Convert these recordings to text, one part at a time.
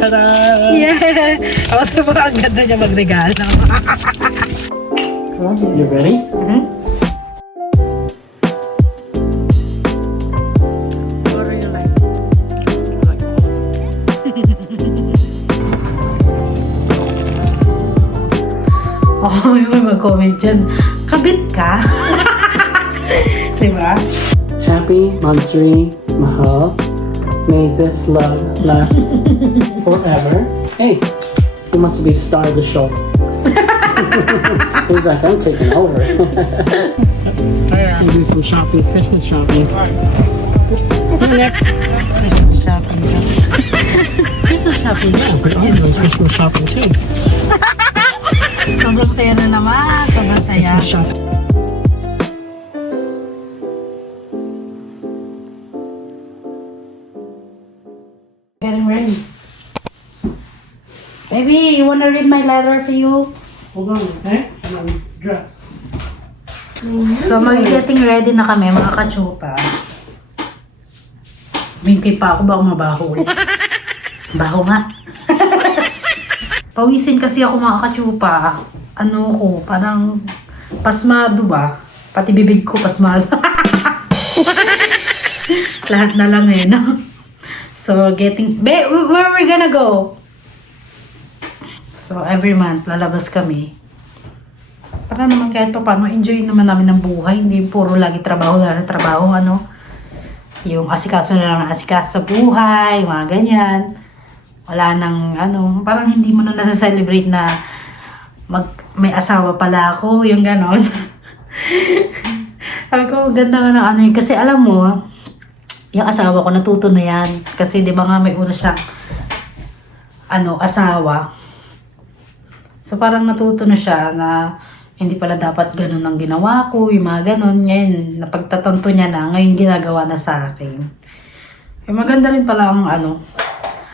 Ta-da! Yeah! O, diba ang ganda niya magregalo? You ready? Mm-hmm. What are you like? Oh, may mag-comment dyan. Kabit ka? Diba? Happy Mansuri Mahal. May this love last forever. Hey, he wants to be the star of the show. He's like, I'm taking over. Let's do some shopping, Christmas shopping. See you next. Christmas shopping. Christmas shopping, yeah. But I'm doing Christmas shopping too. Sobrang saya na naman. Sobrang saya. Christmas shopping. Getting ready. Baby, you wanna read my letter for you? Hold on, okay? I'm dressed. So, mag-getting ready na kami, mga kachupa. Bingkay pa ako, baka mabaho eh. Baho nga. Pawisin kasi ako, mga kachupa. Ano ko, parang pasmado ba? Pati bibig ko pasmado. Lahat na lang eh, no? So, where are we gonna go? So, every month, lalabas kami. Para naman kahit pa paano, enjoy naman namin ng buhay. Hindi puro lagi trabaho, ano. Yung asikaso na lang, asikaso sa buhay, mga ganyan. Wala nang, ano, parang hindi mo na nasa-celebrate na may asawa pala ako, yung ganon. Sabi ko, ganda nga ng ano yun. Kasi alam mo, yung asawa ko, natuto na yan. Kasi di ba nga may una siyang, asawa. So parang natuto na siya na hindi pala dapat ganun ang ginawa ko, yung mga ganun. Ngayon, napagtatanto niya na, ngayon ginagawa na sa akin. Eh, maganda rin pala ang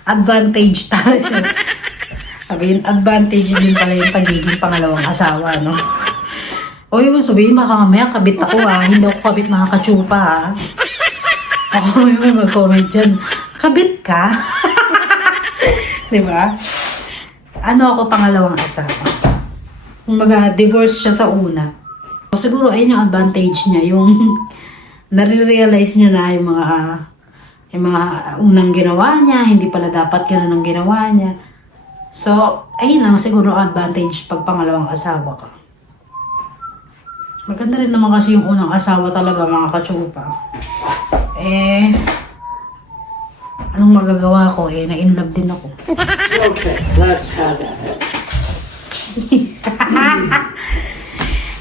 advantage talaga. Sabihin, advantage din pala yung pagiging pangalawang asawa, no? O yung sabihin, baka mamaya kabit ako hindi ako kabit mga kachupa Ako yung mag-comment dyan, kabit ka? Diba? Ako pangalawang asawa. Kumbaga, divorce siya sa una. Siguro, ayun yung advantage niya. Yung nare-realize niya na yung mga unang ginawa niya. Hindi pala dapat ganun ang ginawa niya. So, ayun lang siguro advantage pag pangalawang asawa ka. Maganda rin naman kasi yung unang asawa talaga, mga kachupa. Anong magagawa ko? Na-inlove din ako. Okay, let's have it.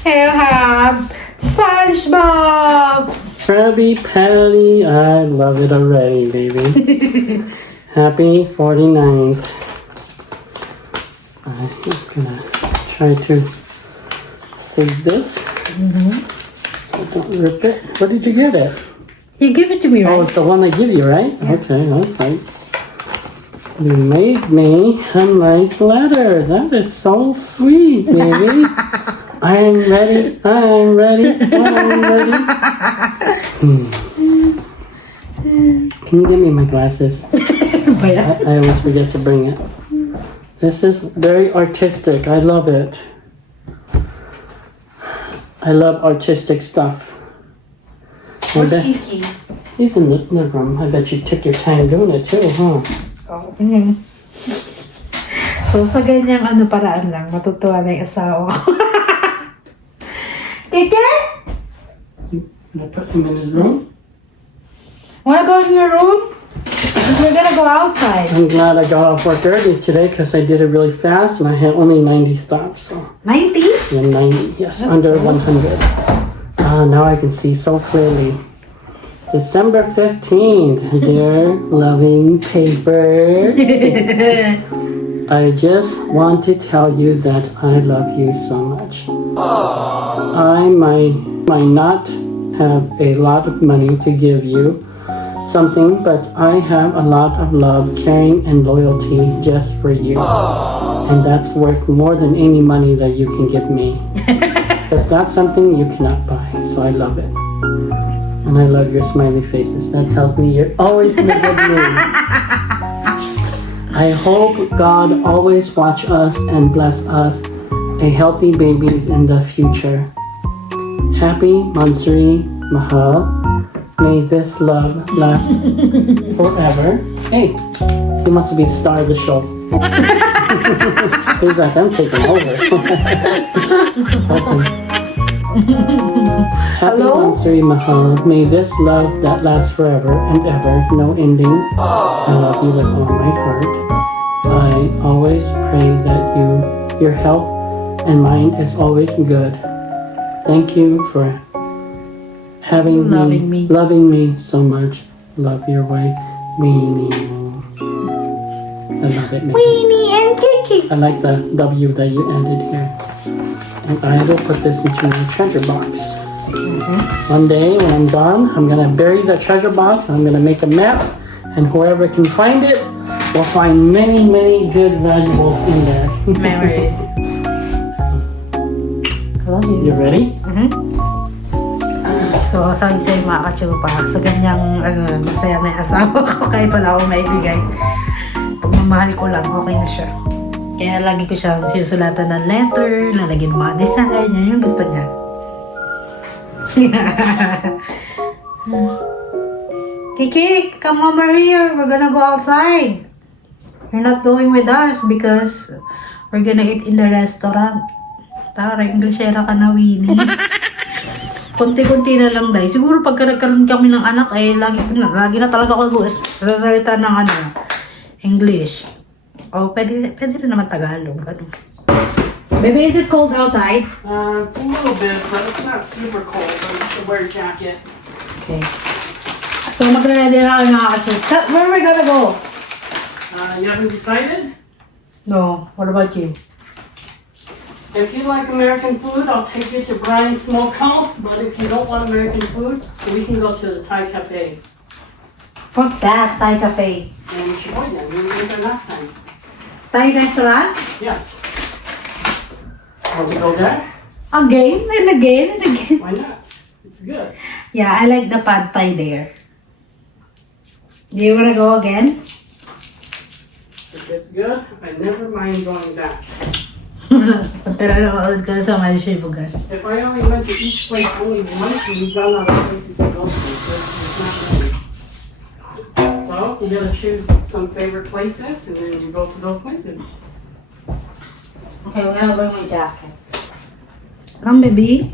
You have SpongeBob! Krabby Patty, I love it already, baby. Happy 49th. I'm gonna try to save this. So don't rip it. What did you give it? You give it to me, Oh, right? it's the one I give you, right? Yeah. Okay, that's right. You made me a nice letter. That is so sweet, baby. I'm ready. I'm ready. I'm ready. Can you give me my glasses? I always forget to bring it. This is very artistic. I love it. I love artistic stuff. Where's Kiki? He's in the room. I bet you took your time doing it too, huh? So, sa ganyang paraan lang, matutuwa na yung asawa ko. Kiki? Gonna put him in his room. Wanna go in your room? We're gonna go outside. I'm glad I got off work early today because I did it really fast and I had only 90 stops. So 90? yeah, 90, yes, That's under cool. 100. Now I can see so clearly. December 15th, dear loving paper. I just want to tell you that I love you so much. I might not have a lot of money to give you something, but I have a lot of love, caring, and loyalty just for you. And that's worth more than any money that you can give me. Because that's something you cannot buy. So I love it. And I love your smiley faces. That tells me you're always in a good mood. I hope God always watch us and bless us a healthy babies in the future. Happy Mansuri Mahal. May this love last forever. Hey, he wants to be the star of the show. He's like, I'm taking over. Happy Hello? Mansuri Mahal. May this love that lasts forever and ever, no ending. I love you with all my heart. I always pray that your health and mind is always good. Thank you for loving me so much. Love your way, Weenie. I love it. Weenie and Kiki. I like the W that you ended here. And I will put this into my treasure box. One day when I'm gone, I'm gonna bury the treasure box. I'm gonna make a map, and whoever can find it will find many, many good valuables in there. Memories. I love you. You ready? So, sabi sa'yo mga kachupa, sa ganyang masaya na yung asawa ko kahit wala akong naibigay. Pagmamahal ko lang, okay na siya. Kaya lagi ko siya sinusulatan ng letter, lalagyan ng mga design, yun yung gusto niya. Kiki, come over here. We're gonna go outside. You're not going with us because we're gonna eat in the restaurant. Tara, Englishera ka na, Winnie. Konti-konti na lang, dahil. Siguro pagka nagkaroon kami ng anak, lagi na talaga ako sasalita ng English. O, pwede rin naman Tagalog. Ano. Baby, is it cold outside? It's a little bit, but it's not super cold. So you should wear a jacket. Okay. So, magre-ready na kami mga kachut. Where are we gonna go? You haven't decided? No. What about you? If you like American food, I'll take you to Brian's Smokehouse. But if you don't want American food, we can go to the Thai Cafe. What's that? Thai cafe. And we should go again. We went there last time. Thai restaurant? Yes. Will we go there? Again and again and again. Why not? It's good. Yeah, I like the pad thai there. Do you wanna go again? If it's good, I never mind going back. Pero nakakawad ka sa Malshibugan. If I only went to each place only once, we've gone out of places to go to. So it's not really. So you gotta choose some favorite places, and then you go to those places. Okay, we're gonna bring my jacket. Come, baby.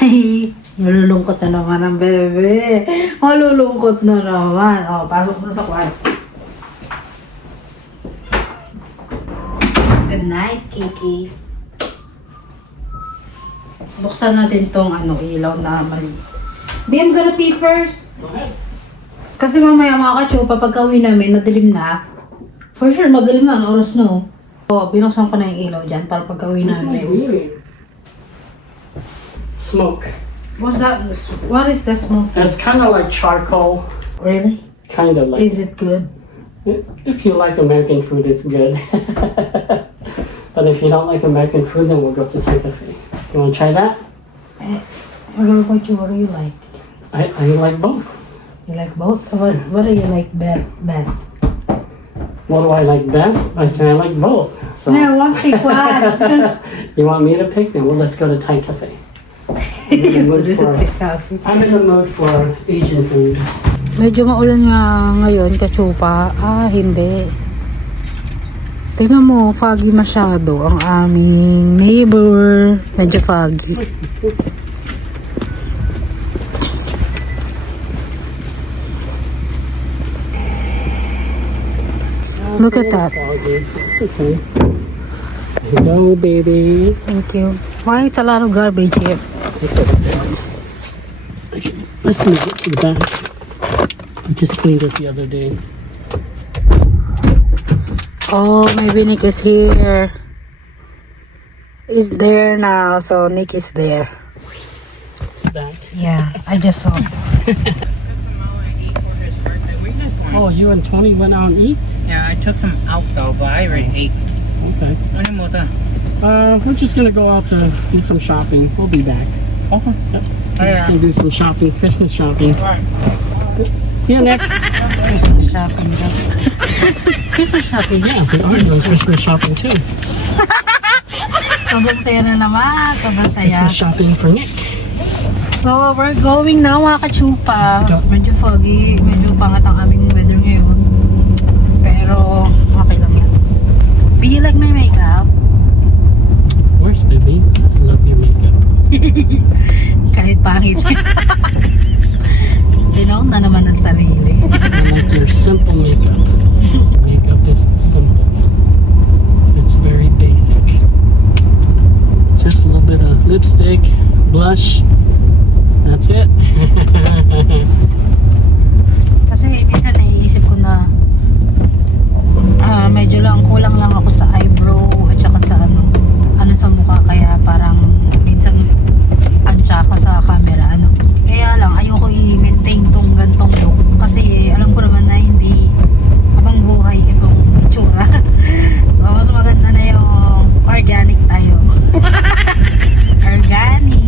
Ay, malulungkot na naman ang bebe. Malulungkot na naman. O, pasok na sa kwarto. Good night, Kiki. Buksan natin tong ilaw na mali. Be, I'm gonna pee first. Go ahead. Kasi mamaya mga kachupa, pagka-uwi namin, madilim na. For sure, madilim na. Ang oras no. O, binuksan ko na yung ilaw dyan para pagka-uwi namin. Smoke. What's that? What is that smoke? It's kind of like charcoal. Really? Kind of like. Is it good? If you like American food, it's good. But if you don't like American food, then we'll go to Thai Cafe. You want to try that? What about you? What do you like? I like both. You like both? What do you like best? What do I like best? I say I like both. So No, one pick one. you want me to pick? Then well, let's go to Thai Cafe. I'm in the mood for Asian food. Medyo maulan nga ngayon, kachupa. Hindi. Tingnan mo, foggy masyado ang aming neighbor. Medyo foggy. Look at that. Okay. Here you go, baby. Thank you. Why it's a lot of garbage here? Let's move it to the back. I just cleaned it the other day. Oh, maybe Nick is here. He's there now, so Nick is there. Back. Yeah, I just saw. Oh, you and Tony went out and eat? Yeah, I took him out though, but I already ate. Okay. Ano mo ta? We're just gonna go out to do some shopping. We'll be back. Okay. Yep. We're just gonna do some shopping, Christmas shopping. See you, Nick. Christmas shopping daw. Christmas shopping, yeah. We are doing Christmas shopping too. Sobrang saya na naman. Sobrang saya. Christmas shopping for Nick. So, we're going now mga kachupa. Medyo foggy. Medyo pangat ang aming weather ngayon. Pero, okay lang yan. Do you like my makeup? Of course, baby. I love your makeup. Kahit pangit. Tinaw na naman ang sarili. I like your simple makeup. Makeup is simple. It's very basic. Just a little bit of lipstick, blush. That's it. Kasi minsan naiisip ko na medyo lang kulang lang ako sa eyebrow at saka sa ano sa mukha, kaya parang minsan antya ako sa camera kaya lang ayoko i-maintain tong gantong look kasi alam ko naman na hindi habang buhay itong itsura. So mas maganda na yung organic tayo. Organic,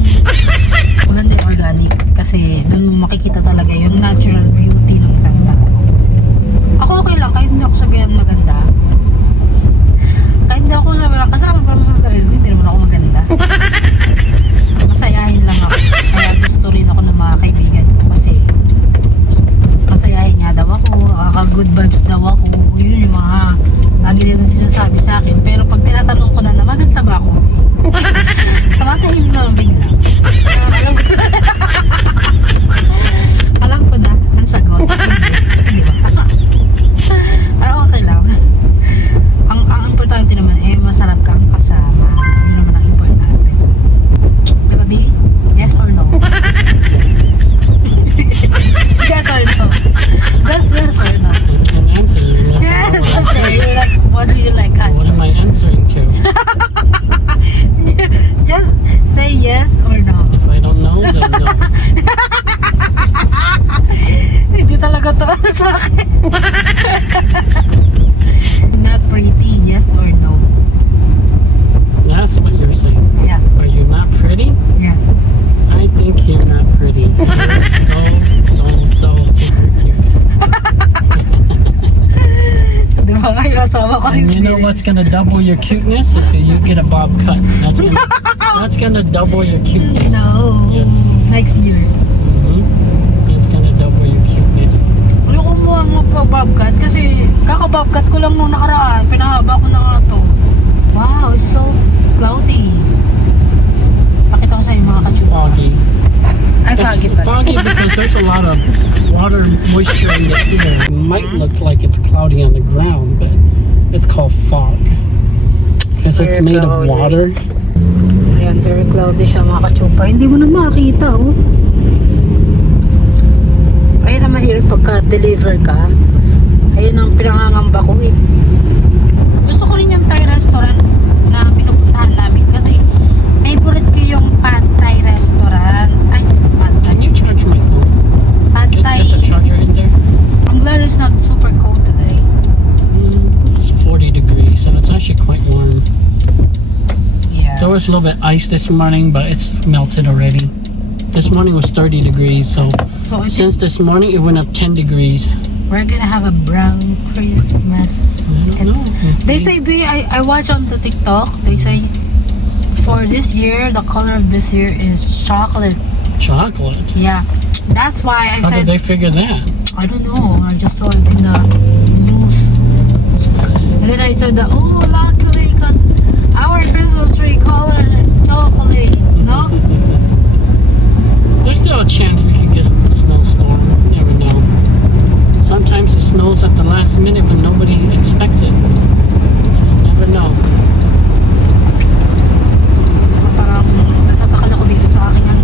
maganda yung organic kasi doon mo makikita talaga yung natural beauty ng isang tao. Ako okay lang, kahit hindi ako sabihan maganda. Kahit hindi ako sabihan, kasi alam ko naman sa sarili ko, hindi naman ako maganda. Masayahin lang ako. Kaya gusto rin ako ng mga kaibigan ko kasi masayahin nga daw ako, good vibes daw ako. Yun yung mga lagi nila sinasabi sa akin. Pero pag tinatanong ko na maganda ba ako? Tamatahim lang bigla. Alam ko na ang sagot. Hindi ba? Pero okay lang. Ang importante naman masarap kang kasama. Yun naman ang importante. Diba, Biggie? Yes or no? Yes or no? Just yes or no? I can answer yes Yes, or no. okay. What do you like What am I answering to? Just say yes or no. If I don't know, then no. Hindi talaga to sa akin. Not pretty, yes or no? That's what you're saying. Yeah, Are you not pretty? yeah. I think you're not pretty. You're so super cute. Di ba nga yung asawa ko And you know what's gonna double your cuteness? If you get a bob cut. That's gonna double your cuteness. No. Yes. Next year. Mm-hmm. That's gonna double your cuteness. Ayoko mo ang magpa-bobcat kasi kaka-bobcat ko lang nung nakaraan. Pinahaba ko na nga to. Wow, it's so cloudy. Pakita ko sa inyo mga kachupa. Foggy. Ay, It's foggy pa. foggy because there's a lot of water moisture in the air. It might look like it's cloudy on the ground, but it's called fog. Because it's Very made of cloudy. water. Ayan, very cloudy siya mga kachupa. Hindi mo na makita, oh. Ayun na mahirap pagka-deliver ka. Ayun ang pinangangamba ko, eh. Gusto ko rin yung Thai restaurant na pinupuntahan namin kasi favorite ko yung Pad Thai restaurant. Ay, Pad Thai. Can you charge my phone? Pad Get Thai. the charger in there. I'm glad it's not super cold today. It's 40 degrees, so it's actually quite warm. Yeah. There was a little bit ice this morning, but it's melted already. This morning was 30 degrees, so So I think since this morning it went up 10 degrees. we're gonna have a brown Christmas. I don't know. They say, I watch on the TikTok, they say for this year, the color of this year is chocolate. Chocolate. Yeah. That's why I How did said, they figure that? I don't know, I just saw it in the news. And then I said, that, oh, luckily, because our Christmas tree color chocolate, no? There's still a chance we could get a snowstorm. You never know. Sometimes it snows at the last minute when nobody expects it. Just never know. Parang nasasakal ako dito sa aking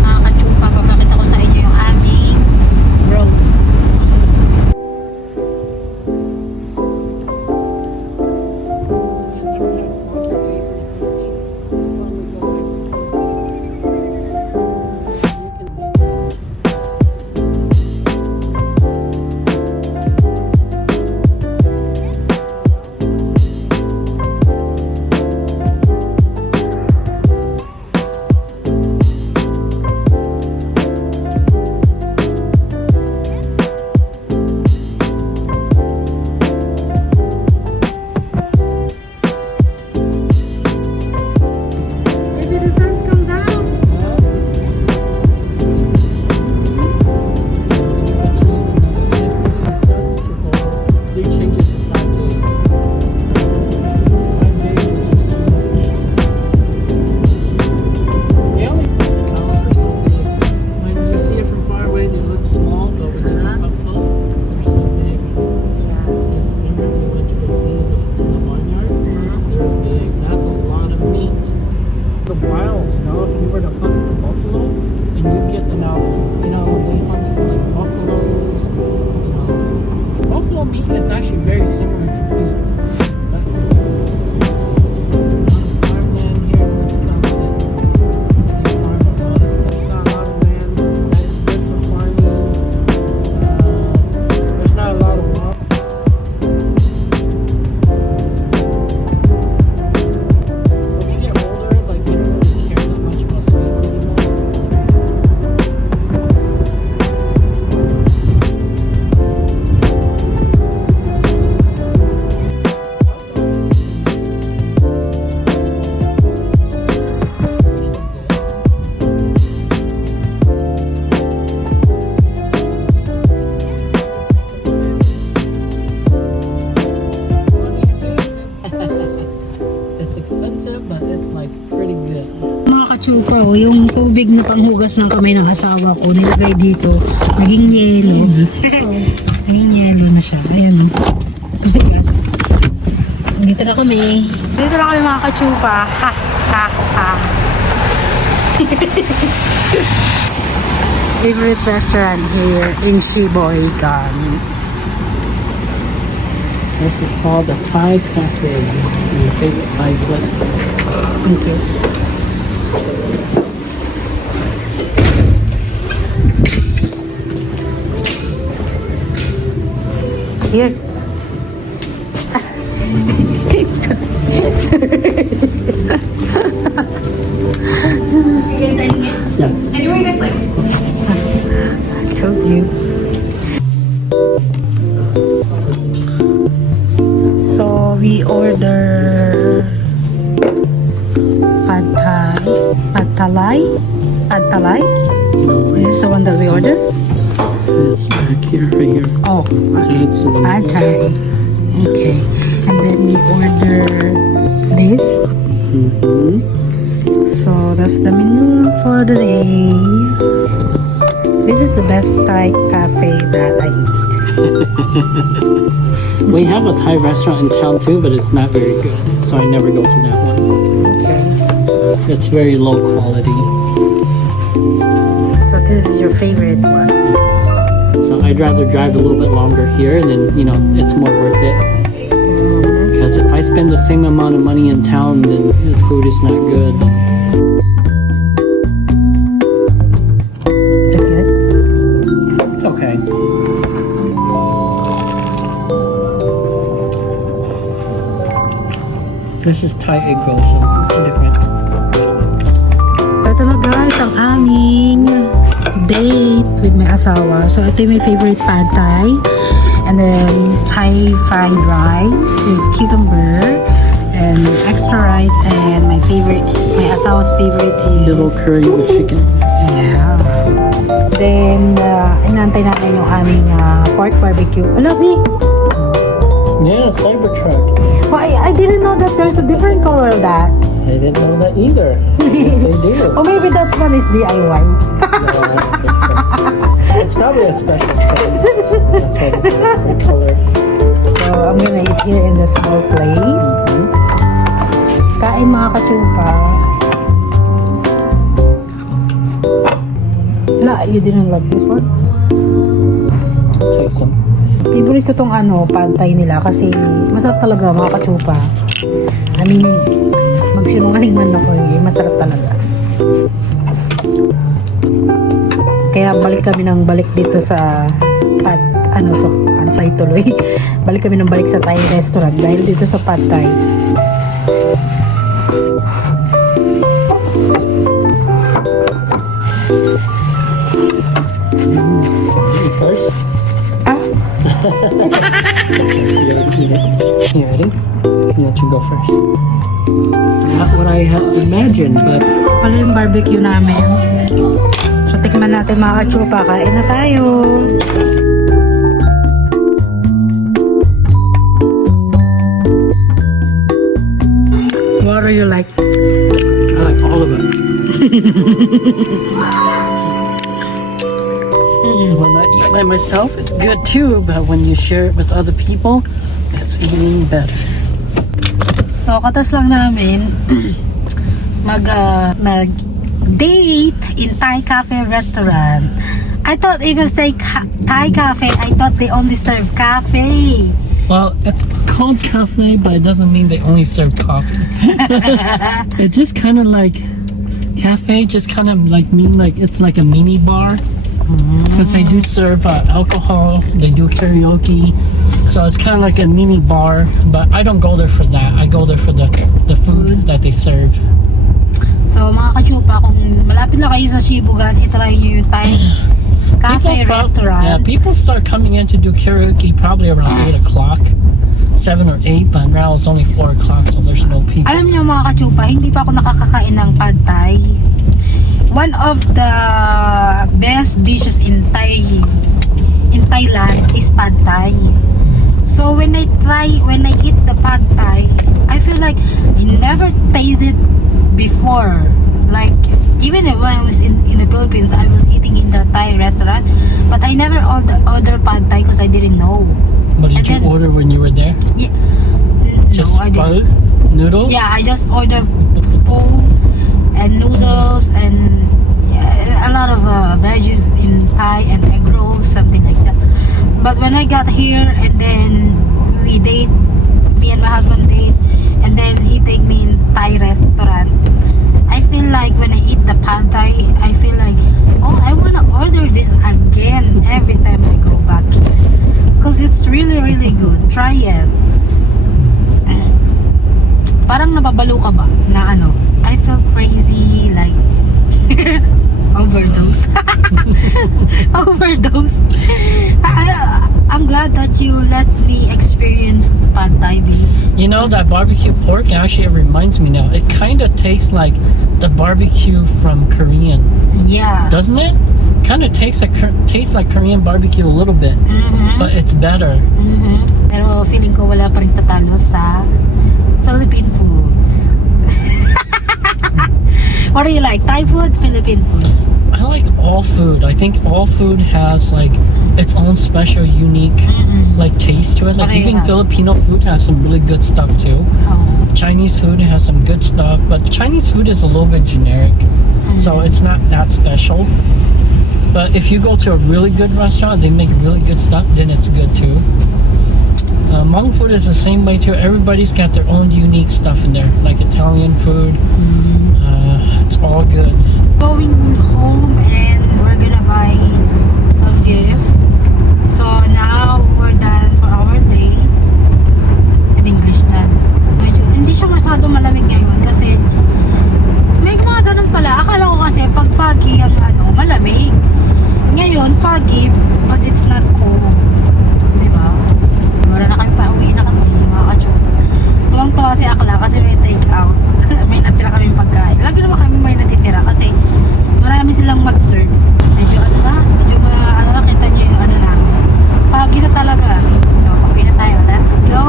nakakachumpa. Papakita ko sa inyo yung aming road. kachupa, oh, yung tubig na panghugas ng kamay ng asawa ko, nilagay dito, naging yelo. Naging yelo na siya. Ayan, oh. Tumigas. Dito na kami. Dito na kami mga kachupa. Ha, ha, ha. Favorite restaurant here in Sheboygan. This is called the Thai Cafe. It's my favorite Thai place. Thank you. Here. Yes. Told you. So we order pad thai, pad thai, pad thai. Is this the one that we order? It's back here, right here. Oh, okay. It's the Pad thai. Okay. And then we order this. Mm-hmm. So that's the menu for the day. This is the best Thai cafe that I eat. We have a Thai restaurant in town too, but it's not very good, so I never go to that one. Okay. It's very low quality. So this is your favorite one. So I'd rather drive a little bit longer here, and then it's more worth it. Because if I spend the same amount of money in town, then the food is not good. Is it good? Okay. This is Thai egg roll, so it's different. Ito na guys, ang aming date with my asawa. So ito yung my favorite pad thai. And then Thai fried rice with cucumber and extra rice, and my asawa's favorite is Little curry with chicken. yeah. Then inantay natin yung aming pork barbecue. Hello, B. Yeah, Cybertruck. Oh, I didn't know that there's a different color of that. I didn't know that either. Yes, they do. Or maybe that's one is DIY. No, I don't think so. It's probably a special trade. That's why they do different color. So I'm gonna eat here in the small plate. Kain mga kachupa. La, you didn't like this one? Take some. Favorite ko tong pad thai nila kasi masarap talaga mga kachupa. I mean, magsinungaling man ako masarap talaga. Kaya balik kami ng balik dito sa pad, Thai tuloy. Balik kami ng balik sa Thai restaurant dahil dito sa pad thai. First? Ah, You gotta eat it. You ready? I'll let you go first. It's not what I had imagined, but pala yung barbecue namin. So, tikman natin mga kachupa. Kain na tayo. What do you like? I like all of it. When I eat by myself, it's good too, but when you share it with other people, it's even better. So, katas lang namin mag-date in Thai cafe restaurant. I thought if you say Thai cafe, I thought they only serve cafe. Well, it's called cafe, but it doesn't mean they only serve coffee. It's just kind of like cafe, just kind of like mean like it's like a mini bar. Because they do serve alcohol, they do karaoke, so it's kind of like a mini bar. But I don't go there for that. I go there for the food that they serve. So mga kachupa, kung malapit na kayo sa Sheboygan, itry nyo yung Thai cafe restaurant. Yeah, people start coming in to do karaoke probably around 8 o'clock, 7 or 8, but now it's only 4 o'clock, so there's no people. Alam niyo mga kachupa, hindi pa ako nakakakain ng pad thai. One of the best dishes in Thailand is pad thai. So when I eat the pad thai, I feel like I never tasted before Like, even when I was in the Philippines, I was eating in the Thai restaurant, but I never order pad Thai because I didn't know. What did And you then- order when you were there? Yeah. Just No, I pho? didn't. Noodles? Yeah, I just ordered pho and noodles and a lot of veggies in Thai and egg rolls, something like that. But when I got here and then me and my husband date, and then he take me in Thai restaurant, I feel like when I eat the pad Thai, I feel like, oh, I wanna order this again every time I go back, because it's really really good. Try it. Parang nababalo ka ba na ano? I feel crazy, like overdose. Overdose. I'm glad that you let me experience the pad Thai. You know, that barbecue pork, actually it reminds me now, it kind of tastes like the barbecue from Korean, Yeah. doesn't it? Kind of tastes like Korean barbecue a little bit, but it's better. Pero feeling ko wala pa rin tatalo sa Philippine foods. What do you like? Thai food, Philippine food? I like all food. I think all food has like its own special, unique like taste to it. Like What do you even have? Filipino food has some really good stuff too. Oh. Chinese food has some good stuff, but Chinese food is a little bit generic, so it's not that special. But if you go to a really good restaurant, they make really good stuff, then it's good too. Hmong food is the same way too. Everybody's got their own unique stuff in there, like Italian food. It's all good. Going home and we're gonna buy some gift. So now we're done for our day. In English na. Medyo, hindi siya masyado malamig ngayon kasi may mga ganun pala. Akala ko kasi pag foggy ang ano, malamig. Ngayon, foggy, but it's not cold. Diba? Wala na kami pa, uwi na kami, mga kacho. Tuwang-tuwa si Akla kasi may take out. May natira kaming pagkain. Lagi naman kami may natitira kasi marami silang mag-serve. Medyo kita nyo yung ano namin. Foggy na talaga. So, pauwi na tayo. Let's go!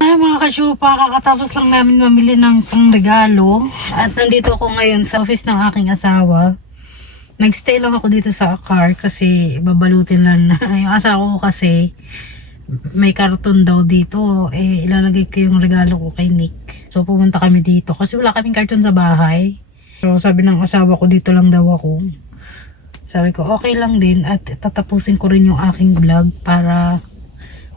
Ay mga kasyupa, kakatapos lang namin mamili ng pangregalo. At nandito ako ngayon sa office ng aking asawa. Nagstay lang ako dito sa car kasi babalutin lang na. Yung asawa ko kasi may karton daw dito. Eh ilalagay ko yung regalo ko kay Nick. So pumunta kami dito kasi wala kaming karton sa bahay. So sabi ng asawa ko dito lang daw ako. Sabi ko okay lang din at tatapusin ko rin yung aking vlog para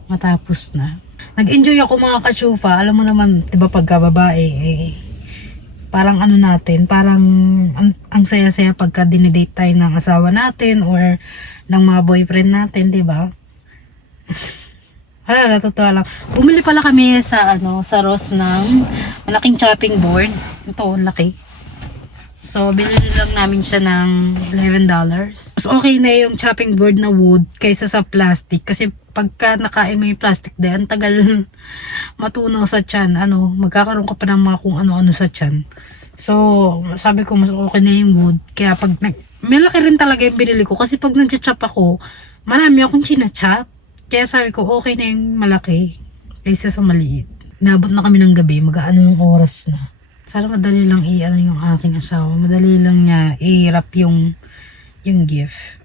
matapos na. Nag-enjoy ako mga kachufa. Alam mo naman, 'di ba pagka babae, parang ano natin, parang ang saya-saya pagka dinidate tayo ng asawa natin or ng mga boyfriend natin, 'di ba? Hala, totoo lang. Bumili pala kami sa sa Ross ng malaking chopping board. Ito, laki. So, binili lang namin siya ng $11. Mas okay na yung chopping board na wood kaysa sa plastic. Kasi pagka nakain mo yung plastic din, ang tagal matunaw sa tiyan. Magkakaroon ka pa ng mga kung ano-ano sa tiyan. So, sabi ko mas okay na yung wood. Kaya pag, malaki rin talaga yung binili ko. Kasi pag nag-chop ako, marami akong chinachop. Kaya sabi ko, okay na yung malaki kaysa sa maliit. Nabot na kami ng gabi, mag-aano yung oras na. Sana madali lang yung aking asawa. Madali lang niya i-wrap yung gift.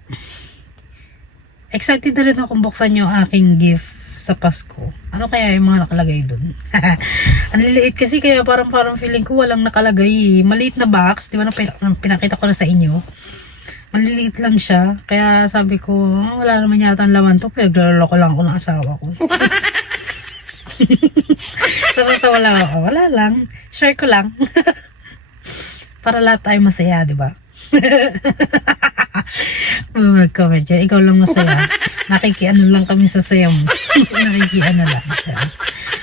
Excited na rin akong buksan yung aking gift sa Pasko. Ano kaya yung mga nakalagay dun? Ang liliit kasi kaya parang feeling ko walang nakalagay. Maliit na box. Di ba pinakita ko na sa inyo? Maliliit lang siya. Kaya sabi ko, wala naman yata ang laman to. Pinaglaloko lang ako ng asawa ko. Wala lang. Share ko lang. Para lahat tayo masaya, di ba? Comment yan. Ikaw lang masaya. Nakikiano lang kami sa saya mo. Nakikiano lang.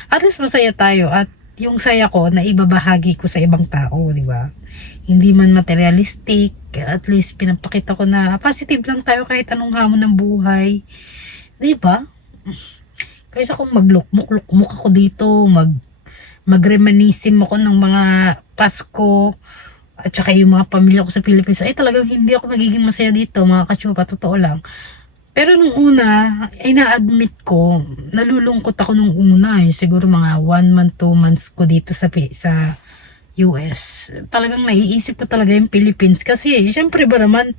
at least masaya tayo at yung saya ko na ibabahagi ko sa ibang tao, di ba? Hindi man materialistic, at least pinapakita ko na positive lang tayo kahit anong hamon ng buhay. Di ba? Kaysa kung maglukmuk ako dito, magreminiscim ako ng mga Pasko, at saka yung mga pamilya ko sa Philippines, ay talagang hindi ako magiging masaya dito, mga kachupa, totoo lang. Pero nung una, ay na-admit ko, nalulungkot ako nung una. Siguro mga 1 month, 2 months ko dito sa US. Talagang naiisip ko talaga yung Philippines. Kasi, syempre ba naman,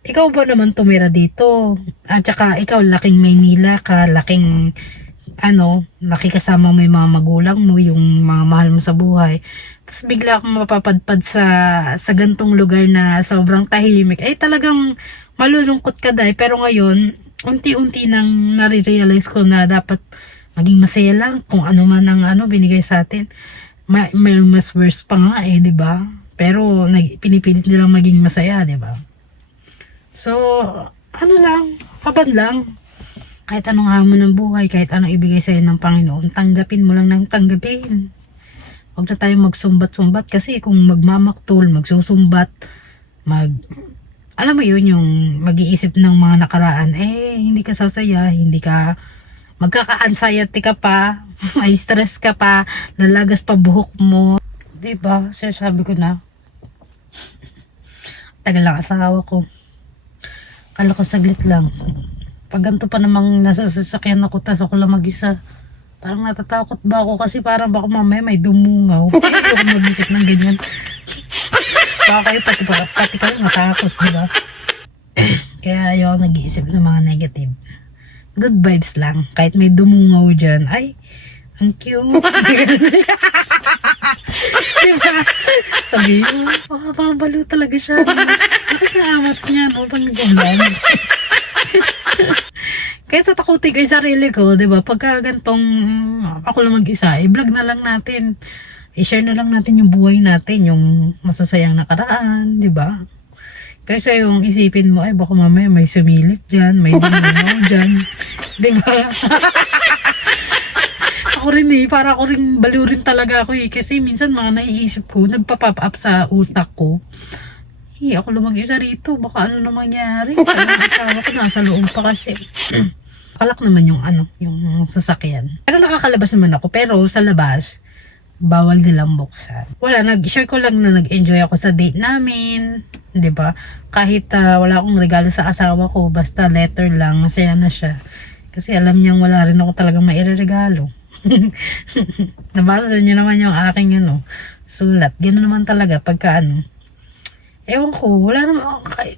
ikaw ba naman tumira dito? At saka, ikaw, laking Maynila ka, laking, laki kasama mo yung mga magulang mo, yung mga mahal mo sa buhay. Tapos bigla akong mapapadpad sa gantong lugar na sobrang tahimik. Ay, talagang malulungkot ka dahil. Pero ngayon, unti-unti nang nare-realize ko na dapat maging masaya lang kung ano man ang binigay sa atin. May mas worse pa nga di ba? Pero pinipilit nilang maging masaya, di ba? So, haban lang. Kahit anong hamon ng buhay, kahit anong ibigay sa'yo ng Panginoon, tanggapin mo lang ng tanggapin. Huwag na tayo magsumbat-sumbat kasi kung magmamaktol, magsusumbat, alam mo yun, yung mag-iisip ng mga nakaraan, hindi ka sasaya, hindi ka, magkaka-anxiety ka pa, may stress ka pa, lalagas pa buhok mo. Diba? Sabi ko na, tagal lang asawa ko. Kala ko saglit lang. Pag ganito pa namang nasa sasakyan ako, tas ako lang mag-isa, parang natatakot ba ako kasi parang baka mamaya may dumungaw. Hindi ako mag-isip ng ganyan. Baka kayo pati kayo natakot, diba? Kaya ayaw nag-iisip ng mga negative. Good vibes lang. Kahit may dumungaw dyan, ay, ang cute. Diba? Sabi mo, pambalo talaga siya. Kasi amats niya, pang gulang. Kaya sa takutin ko yung sarili ko, diba? Pagka gantong ako lang mag-isa, i-vlog na lang natin. I-share na lang natin yung buhay natin, yung masasayang nakaraan, diba? Kaysa yung isipin mo, ay baka mamaya may sumilip dyan, may dumungaw dyan. Diba? Ako rin para ako rin baliw rin talaga ako kasi minsan mga naiisip ko, nagpa-pop up sa utak ko. Ako lang mag-isa rito, baka ano na mangyari. Kaya ang asawa ko nasa loob pa kasi. Kalak naman yung yung sasakyan. Pero nakakalabas naman ako, pero sa labas, bawal nilang buksan. Wala, nag-share ko lang na nag-enjoy ako sa date namin, 'di ba? Kahit wala akong regalo sa asawa ko, basta letter lang, masaya na siya. Kasi alam niyang wala rin ako talagang maireregalo. Nabasa niyo naman yung aking sulat. Ganoon naman talaga pagka ewan ko, wala naman,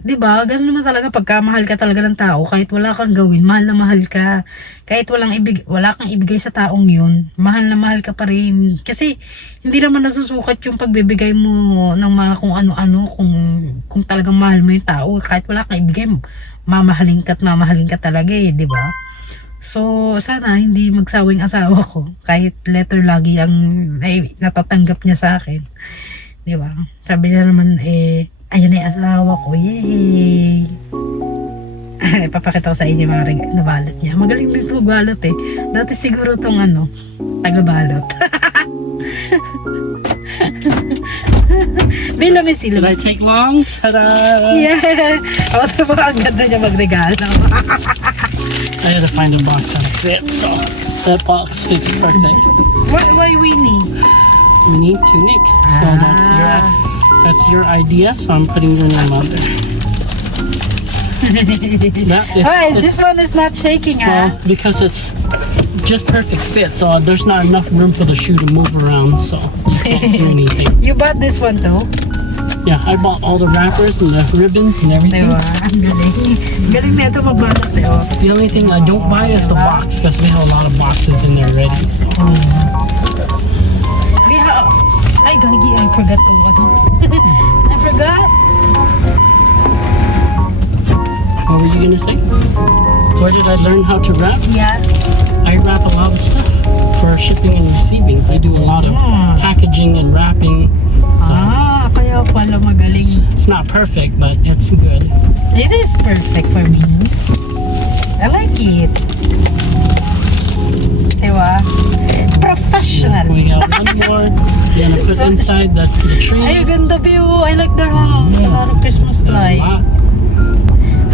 di ba? Ganun naman talaga pagka mahal ka talaga ng tao, kahit wala kang gawin, mahal na mahal ka. Kahit wala kang ibigay sa taong yun, mahal na mahal ka pa rin. Kasi hindi naman nasusukat yung pagbibigay mo ng mga kung ano-ano, kung talagang mahal mo yung tao. Kahit wala kang ibigay, mamahalin ka talaga di ba? So, sana hindi magsawing asawa ko. Kahit letter lagi ang natatanggap niya sa akin. Di ba? Sabi niya naman, ayan na yung asawa ko. Yay! Papakita ko sa inyo mga nabalot niya. Magaling din magbalot Dati siguro tong taga-balot. Bila may sila. Did I take long? Ta-da! Yeah! Ang ganda niya magregalo. I had to find a box that fits, so that box fits perfect. Why Winnie? We need tunic. So that's your idea, so I'm putting your name on there. This one is not shaking, Well, because it's just perfect fit, so there's not enough room for the shoe to move around, so you can't do anything. You bought this one though? Yeah, I bought all the wrappers and the ribbons and everything. Diba? Ang galing. Galing na ito magbalot The only thing I don't buy is the box, because we have a lot of boxes in there already. So. Ay, gagi, I forgot to I forgot. What were you gonna say? Where did I learn how to wrap? Yeah. I wrap a lot of stuff for shipping and receiving. I do a lot of packaging and wrapping. So Kaya pala magaling. it's not perfect, but it's good. It is perfect for me. I like it. Diba? Professional. We got one more. We're gonna put inside the tree. Ay, ganda view. I like their house. A Yeah. lot of Christmas A light. lot.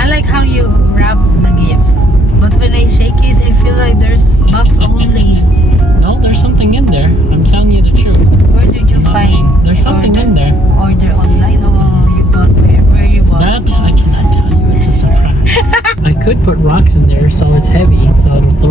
I like how you wrap the gifts. But when I shake it, I feel like there's box only. No, there's something in there. I'm telling you the truth. Where did you find? There's something in there. Order online or you bought where you bought? That I cannot tell you. It's a surprise. I could put rocks in there so it's heavy, so the